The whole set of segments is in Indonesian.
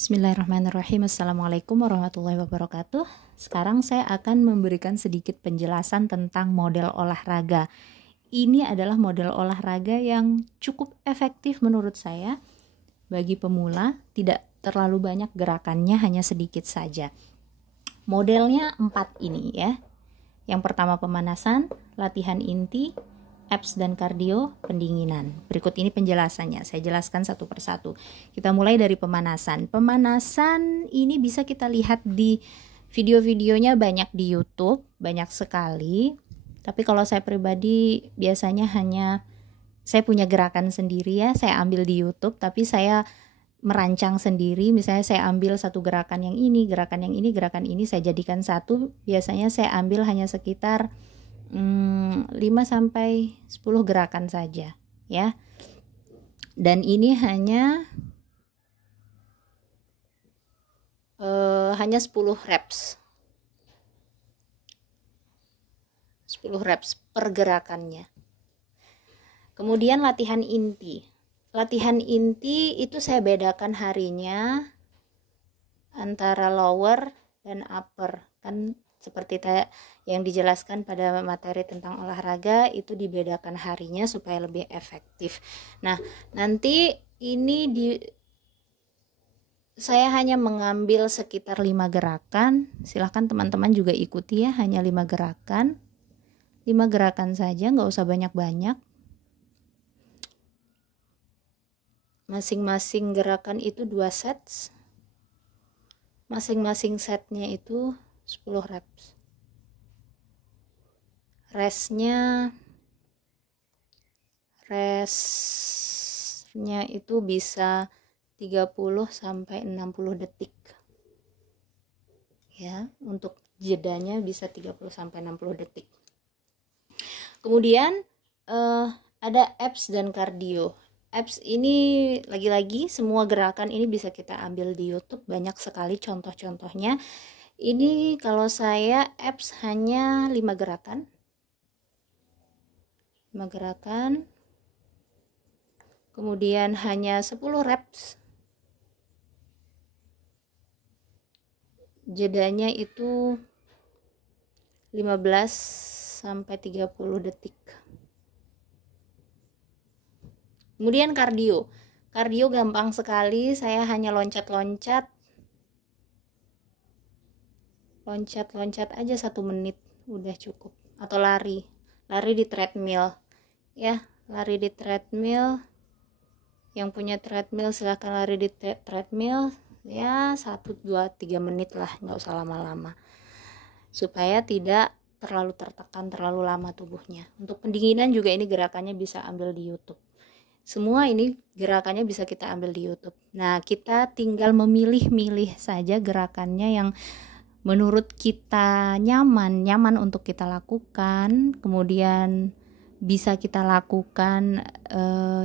Bismillahirrahmanirrahim. Assalamualaikum warahmatullahi wabarakatuh. Sekarang saya akan memberikan sedikit penjelasan tentang model olahraga. Ini adalah model olahraga yang cukup efektif menurut saya bagi pemula, tidak terlalu banyak gerakannya, hanya sedikit saja. Modelnya 4 ini ya. Yang pertama pemanasan, latihan inti, abs dan kardio, pendinginan. Berikut ini penjelasannya, saya jelaskan satu persatu. Kita mulai dari pemanasan. Pemanasan ini bisa kita lihat di video-videonya banyak di YouTube, banyak sekali. Tapi kalau saya pribadi biasanya saya punya gerakan sendiri ya, saya ambil di YouTube, tapi saya merancang sendiri. Misalnya saya ambil satu gerakan yang ini, gerakan yang ini, gerakan ini saya jadikan satu. Biasanya saya ambil hanya sekitar 5 sampai 10 gerakan saja ya. Dan ini hanya 10 reps. 10 reps per gerakannya. Kemudian latihan inti. Latihan inti itu saya bedakan harinya antara lower dan upper. Kan seperti yang dijelaskan pada materi tentang olahraga, itu dibedakan harinya supaya lebih efektif. Nah, nanti ini saya hanya mengambil sekitar 5 gerakan. Silahkan teman-teman juga ikuti ya, hanya 5 gerakan. 5 gerakan saja, nggak usah banyak-banyak. Masing-masing gerakan itu 2 sets. Masing-masing setnya itu 10 reps. Restnya itu bisa 30 sampai 60 detik. Ya, untuk jedanya bisa 30 sampai 60 detik. Kemudian ada abs dan kardio. Abs ini lagi-lagi semua gerakan ini bisa kita ambil di YouTube, banyak sekali contoh-contohnya. Ini kalau saya abs hanya 5 gerakan. 5 gerakan. Kemudian hanya 10 reps. Jedanya itu 15 sampai 30 detik. Kemudian kardio. Kardio gampang sekali, saya hanya loncat-loncat aja 1 menit udah cukup. Atau lari di treadmill ya, lari di treadmill. Yang punya treadmill silahkan lari di treadmill ya, 1, 2, 3 menit lah, nggak usah lama-lama supaya tidak terlalu tertekan terlalu lama tubuhnya. Untuk pendinginan juga ini gerakannya bisa ambil di YouTube. Semua ini gerakannya bisa kita ambil di YouTube. Nah, kita tinggal memilih-milih saja gerakannya yang menurut kita nyaman untuk kita lakukan, kemudian bisa kita lakukan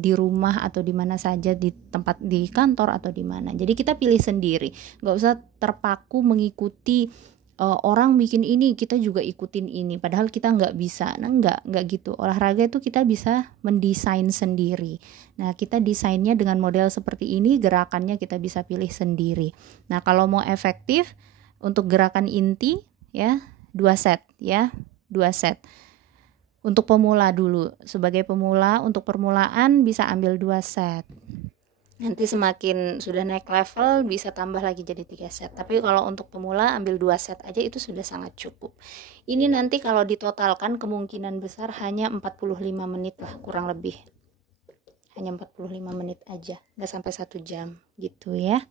di rumah atau di mana saja, di tempat, di kantor atau di mana. Jadi kita pilih sendiri, nggak usah terpaku mengikuti orang bikin ini kita juga ikutin ini, padahal kita nggak bisa. Nah, nggak gitu. Olahraga itu kita bisa mendesain sendiri. Nah, kita desainnya dengan model seperti ini, gerakannya kita bisa pilih sendiri. Nah, kalau mau efektif untuk gerakan inti ya 2 set ya, 2 set. Untuk pemula dulu, sebagai pemula, untuk permulaan bisa ambil 2 set. Nanti semakin sudah naik level bisa tambah lagi jadi 3 set. Tapi kalau untuk pemula ambil 2 set aja itu sudah sangat cukup. Ini nanti kalau ditotalkan kemungkinan besar hanya 45 menit lah, kurang lebih. Hanya 45 menit aja, nggak sampai 1 jam gitu ya.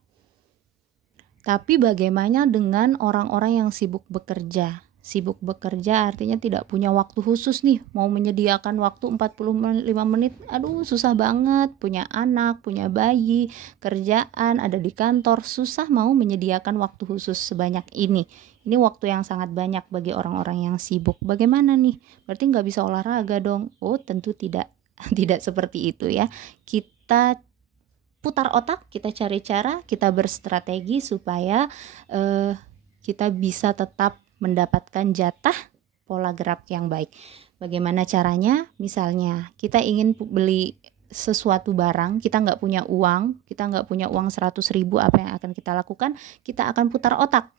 Tapi bagaimana dengan orang-orang yang sibuk bekerja? Sibuk bekerja artinya tidak punya waktu khusus nih, mau menyediakan waktu 45 menit, aduh susah banget, punya anak, punya bayi, kerjaan, ada di kantor, susah mau menyediakan waktu khusus sebanyak ini. Ini waktu yang sangat banyak bagi orang-orang yang sibuk. Bagaimana nih? Berarti nggak bisa olahraga dong? Oh, tentu tidak. Tidak seperti itu ya. Kita putar otak, kita cari cara, kita berstrategi supaya kita bisa tetap mendapatkan jatah pola gerak yang baik. Bagaimana caranya? Misalnya kita ingin beli sesuatu barang, kita nggak punya uang, 100.000, apa yang akan kita lakukan? Kita akan putar otak,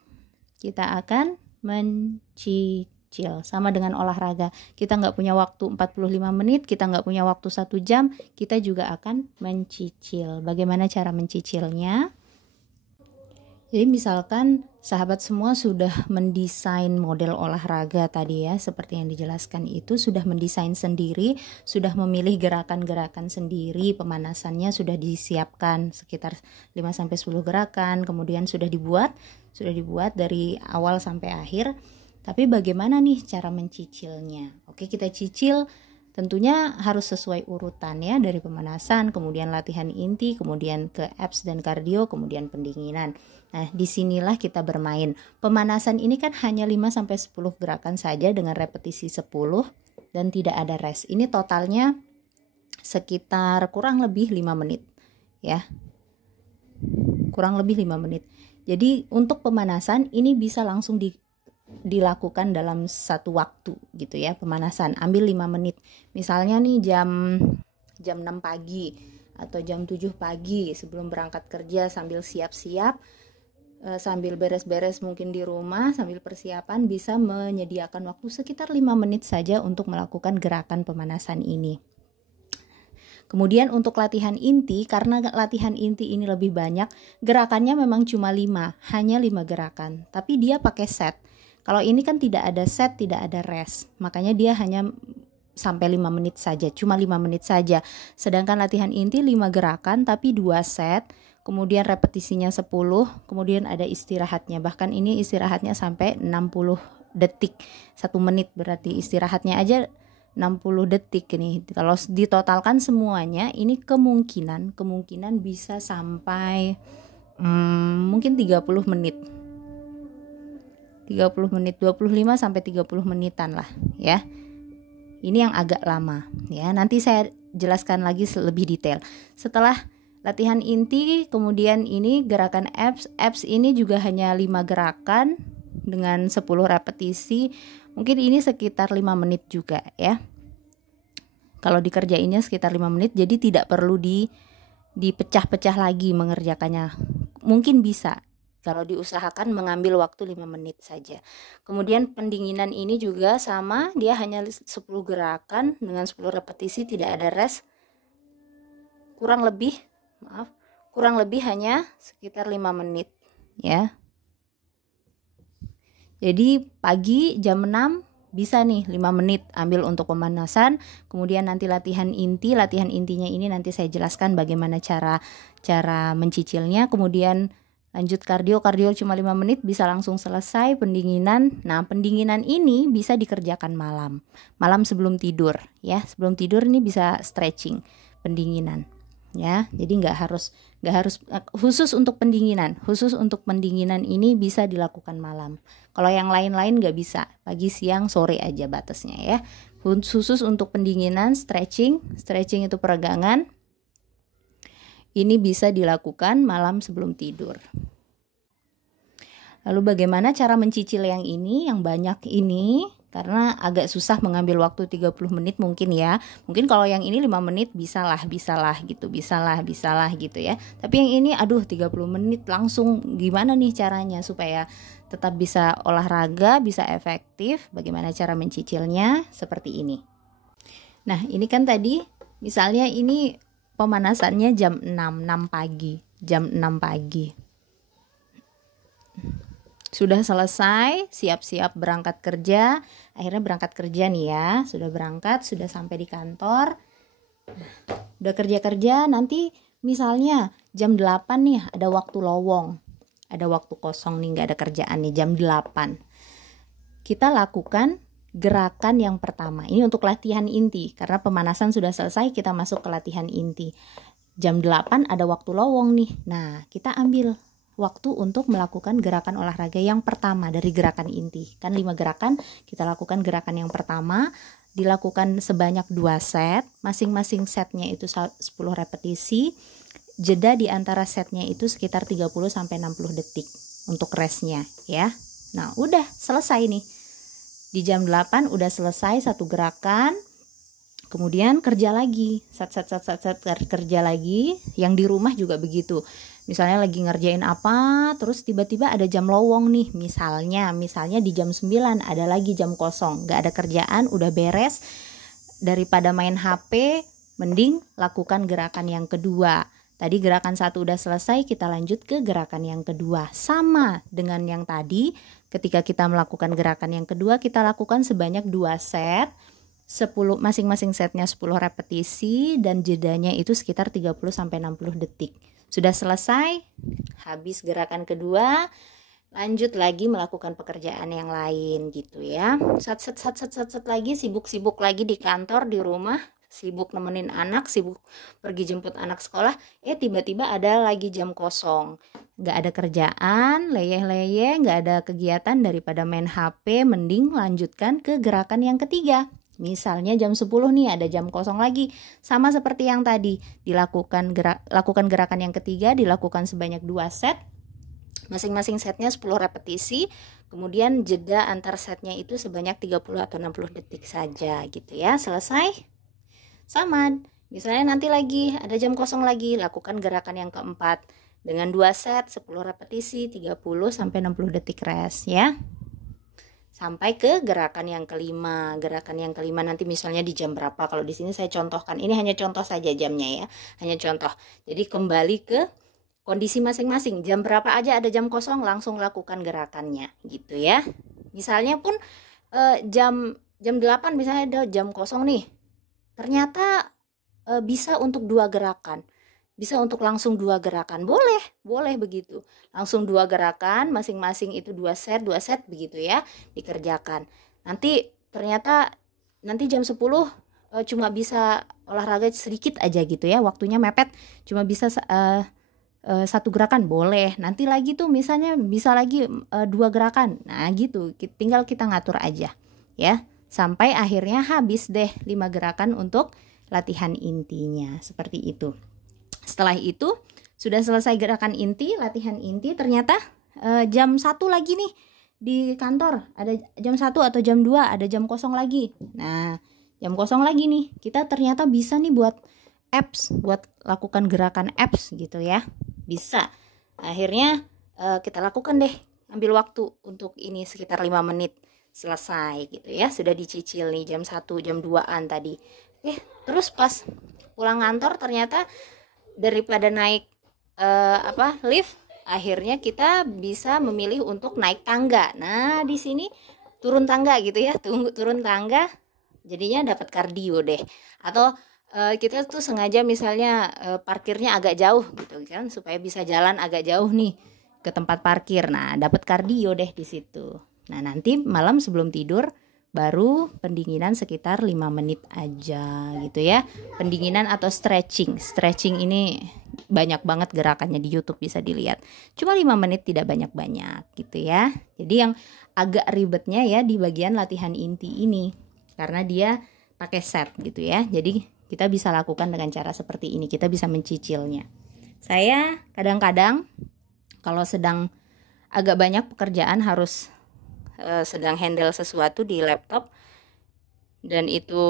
kita akan mencicil. Sama dengan olahraga, kita nggak punya waktu 45 menit, kita nggak punya waktu 1 jam, kita juga akan mencicil. Bagaimana cara mencicilnya? Jadi misalkan sahabat semua sudah mendesain model olahraga tadi ya, seperti yang dijelaskan itu, sudah mendesain sendiri, sudah memilih gerakan-gerakan sendiri, pemanasannya sudah disiapkan sekitar 5-10 gerakan, kemudian sudah dibuat dari awal sampai akhir. Tapi bagaimana nih cara mencicilnya? Oke, kita cicil tentunya harus sesuai urutan ya, dari pemanasan, kemudian latihan inti, kemudian ke abs dan kardio, kemudian pendinginan. Nah, disinilah kita bermain. Pemanasan ini kan hanya 5-10 gerakan saja dengan repetisi 10 dan tidak ada rest. Ini totalnya sekitar kurang lebih 5 menit ya. Kurang lebih 5 menit. Jadi untuk pemanasan ini bisa langsung dilakukan dalam satu waktu gitu ya, pemanasan. Ambil 5 menit. Misalnya nih jam 6 pagi atau jam 7 pagi sebelum berangkat kerja, sambil siap-siap, sambil beres-beres mungkin di rumah, sambil persiapan, bisa menyediakan waktu sekitar 5 menit saja untuk melakukan gerakan pemanasan ini. Kemudian untuk latihan inti, karena latihan inti ini lebih banyak, gerakannya memang cuma 5, hanya 5 gerakan, tapi dia pakai set. Kalau ini kan tidak ada set, tidak ada rest, makanya dia hanya sampai 5 menit saja, cuma 5 menit saja. Sedangkan latihan inti 5 gerakan tapi 2 set, kemudian repetisinya 10, kemudian ada istirahatnya. Bahkan ini istirahatnya sampai 60 detik, 1 menit berarti istirahatnya aja 60 detik nih. Kalau ditotalkan semuanya, ini kemungkinan bisa sampai mungkin 30 menit. 30 menit, 25 sampai 30 menitan lah ya. Ini yang agak lama ya. Nanti saya jelaskan lagi lebih detail. Setelah latihan inti, kemudian ini gerakan abs ini juga hanya 5 gerakan dengan 10 repetisi. Mungkin ini sekitar 5 menit juga ya. Kalau dikerjainnya sekitar 5 menit, jadi tidak perlu dipecah-pecah lagi mengerjakannya. Mungkin bisa kalau diusahakan mengambil waktu 5 menit saja. Kemudian pendinginan ini juga sama, dia hanya 10 gerakan dengan 10 repetisi, tidak ada rest. Kurang lebih hanya sekitar 5 menit ya. Jadi pagi jam 6 bisa nih 5 menit ambil untuk pemanasan, kemudian nanti latihan intinya ini nanti saya jelaskan bagaimana cara mencicilnya. Kemudian lanjut kardio cuma 5 menit bisa langsung selesai. Pendinginan, nah pendinginan ini bisa dikerjakan malam sebelum tidur ya. Sebelum tidur ini bisa stretching pendinginan ya. Jadi nggak harus khusus untuk pendinginan ini bisa dilakukan malam. Kalau yang lain-lain nggak bisa, pagi, siang, sore aja batasnya ya. Khusus untuk pendinginan, stretching itu peregangan, ini bisa dilakukan malam sebelum tidur. Lalu bagaimana cara mencicil yang banyak ini? Karena agak susah mengambil waktu 30 menit mungkin ya. Mungkin kalau yang ini 5 menit bisalah gitu ya. Tapi yang ini 30 menit langsung, gimana nih caranya supaya tetap bisa olahraga, bisa efektif? Bagaimana cara mencicilnya? Seperti ini. Nah, ini kan tadi misalnya ini pemanasannya jam 6 pagi. Sudah selesai, siap-siap berangkat kerja. Akhirnya berangkat kerja nih ya. Sudah berangkat, sudah sampai di kantor. Udah kerja-kerja, nanti misalnya jam 8 nih ada waktu lowong. Ada waktu kosong nih, gak ada kerjaan nih, jam 8. Kita lakukan gerakan yang pertama. Ini untuk latihan inti. Karena pemanasan sudah selesai, kita masuk ke latihan inti. Jam 8 ada waktu lowong nih. Nah, kita ambil waktu untuk melakukan gerakan olahraga yang pertama dari gerakan inti. Kan 5 gerakan, kita lakukan gerakan yang pertama, dilakukan sebanyak 2 set, masing-masing setnya itu 10 repetisi, jeda di antara setnya itu sekitar 30-60 detik untuk restnya ya. Nah udah selesai nih, di jam 8 udah selesai satu gerakan, kemudian kerja lagi, kerja lagi. Yang di rumah juga begitu. Misalnya lagi ngerjain apa, terus tiba-tiba ada jam lowong nih, misalnya di jam 9 ada lagi jam kosong, gak ada kerjaan, udah beres. Daripada main HP, mending lakukan gerakan yang kedua. Tadi gerakan 1 udah selesai, kita lanjut ke gerakan yang kedua. Sama dengan yang tadi, ketika kita melakukan gerakan yang kedua, kita lakukan sebanyak 2 set. 10 masing-masing setnya 10 repetisi dan jedanya itu sekitar 30-60 detik. Sudah selesai, habis gerakan kedua, lanjut lagi melakukan pekerjaan yang lain gitu ya. Sat lagi, sibuk lagi di kantor, di rumah, sibuk nemenin anak, sibuk pergi jemput anak sekolah. Tiba-tiba ada lagi jam kosong, nggak ada kerjaan, leyeh-leyeh, nggak ada kegiatan, daripada main HP, mending lanjutkan ke gerakan yang ketiga. Misalnya jam 10 nih ada jam kosong lagi, sama seperti yang tadi, lakukan gerakan yang ketiga, dilakukan sebanyak 2 set, masing-masing setnya 10 repetisi, kemudian jeda antar setnya itu sebanyak 30 atau 60 detik saja gitu ya. Selesai. Sama, misalnya nanti lagi ada jam kosong lagi, lakukan gerakan yang keempat dengan 2 set 10 repetisi, 30-60 detik rest ya. Sampai ke gerakan yang kelima. Gerakan yang kelima nanti misalnya di jam berapa. Kalau di sini saya contohkan, ini hanya contoh saja jamnya ya, hanya contoh. Jadi kembali ke kondisi masing-masing. Jam berapa aja ada jam kosong, langsung lakukan gerakannya gitu ya. Misalnya pun jam 8 misalnya ada jam kosong nih. Ternyata bisa untuk 2 gerakan. Bisa untuk langsung 2 gerakan, boleh begitu. Langsung 2 gerakan, masing-masing itu 2 set begitu ya, dikerjakan. Ternyata jam 10 cuma bisa olahraga sedikit aja gitu ya, waktunya mepet, cuma bisa 1 gerakan, boleh. Nanti lagi tuh misalnya bisa lagi 2 gerakan. Nah gitu, tinggal kita ngatur aja ya. Sampai akhirnya habis deh 5 gerakan untuk latihan intinya, seperti itu. Setelah itu sudah selesai gerakan inti, latihan inti, ternyata jam 1 lagi nih di kantor, ada jam 1 atau jam 2 ada jam kosong lagi. Nah jam kosong lagi nih, kita ternyata bisa nih buat abs, buat lakukan gerakan abs gitu ya, bisa. Akhirnya kita lakukan deh, ambil waktu untuk ini sekitar 5 menit, selesai gitu ya. Sudah dicicil nih jam 1, jam 2-an tadi. Terus pas pulang kantor ternyata daripada naik lift, akhirnya kita bisa memilih untuk naik tangga. Nah di sini turun tangga gitu ya, turun tangga, jadinya dapat kardio deh. Atau kita tuh sengaja misalnya parkirnya agak jauh gitu kan, supaya bisa jalan agak jauh nih ke tempat parkir. Nah dapat kardio deh di situ. Nah nanti malam sebelum tidur baru pendinginan sekitar 5 menit aja gitu ya. Pendinginan atau stretching. Stretching ini banyak banget gerakannya di YouTube, bisa dilihat. Cuma 5 menit, tidak banyak-banyak gitu ya. Jadi yang agak ribetnya ya di bagian latihan inti ini, karena dia pakai set gitu ya. Jadi kita bisa lakukan dengan cara seperti ini, kita bisa mencicilnya. Saya kadang-kadang kalau sedang agak banyak pekerjaan, harus sedang handle sesuatu di laptop dan itu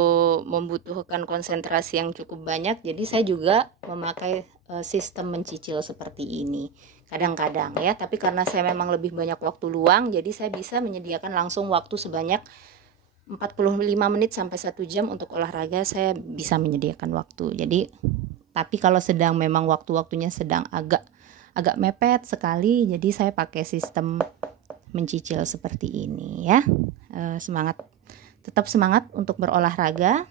membutuhkan konsentrasi yang cukup banyak, jadi saya juga memakai sistem mencicil seperti ini kadang-kadang ya. Tapi karena saya memang lebih banyak waktu luang, jadi saya bisa menyediakan langsung waktu sebanyak 45 menit sampai 1 jam untuk olahraga. Saya bisa menyediakan waktu. Jadi tapi kalau sedang memang waktu-waktunya sedang agak mepet sekali, jadi saya pakai sistem mencicil seperti ini ya. Tetap semangat untuk berolahraga.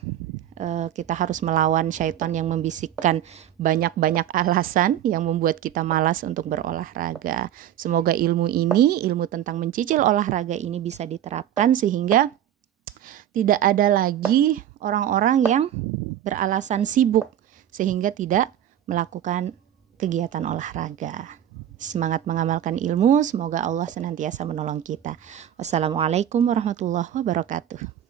Kita harus melawan syaitan yang membisikkan banyak-banyak alasan yang membuat kita malas untuk berolahraga. Semoga ilmu tentang mencicil olahraga ini bisa diterapkan sehingga tidak ada lagi orang-orang yang beralasan sibuk sehingga tidak melakukan kegiatan olahraga. Semangat mengamalkan ilmu, semoga Allah senantiasa menolong kita. Wassalamualaikum warahmatullahi wabarakatuh.